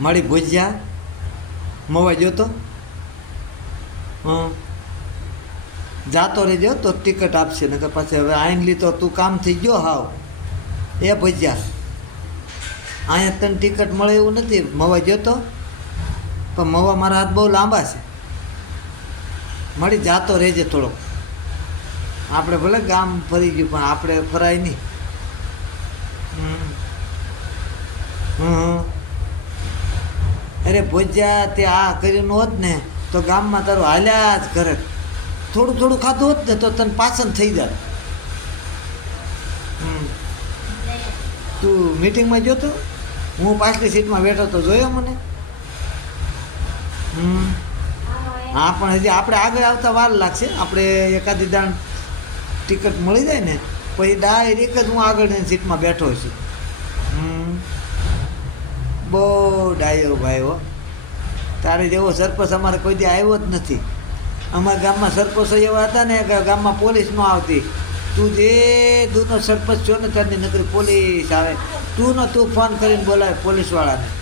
મારી ભુજિયા મવા જોતો જાતો રહેજો તો ટિકિટ આપશે ને કે પછી હવે આઈન લીધો તું કામ થઈ ગયો હાવ એ ભુજિયા અહીંયા તને ટિકિટ મળે એવું નથી મવા જોતો પણ મવા મારા હાથ બહુ લાંબા છે મળી જાતો રહેજે થોડોક આપણે ભલે ગામ ફરી ગયું પણ આપણે ફરાય નહીં અરે ભુજિયા તે આ કર્યું હોત ને તો ગામમાં તારું હાલ્યા જ ઘરે થોડું થોડું ખાધું હોત ને તો તને પાચન થઈ જાય તું મીટિંગમાં જોતો હું પાછલી સીટમાં બેઠો તો જોયો મને હા પણ હજી આપણે આગળ આવતા વાર લાગશે આપણે એકાદી દાણ ટિકિટ મળી જાય ને પછી ડાયરેક્ટ જ હું આગળની સીટમાં બેઠો છું બહુ ડાયો ભાઈ હો તારે જેવો સરપંચ અમારે કોઈ દી આવ્યો જ નથી અમારા ગામમાં સરપંચો એવા હતા ને કે ગામમાં પોલીસ ન આવતી તું જે દૂરનો સરપંચ છો ને ત્યારની નકરી પોલીસ આવે તું ફોન કરીને બોલાવે પોલીસવાળાને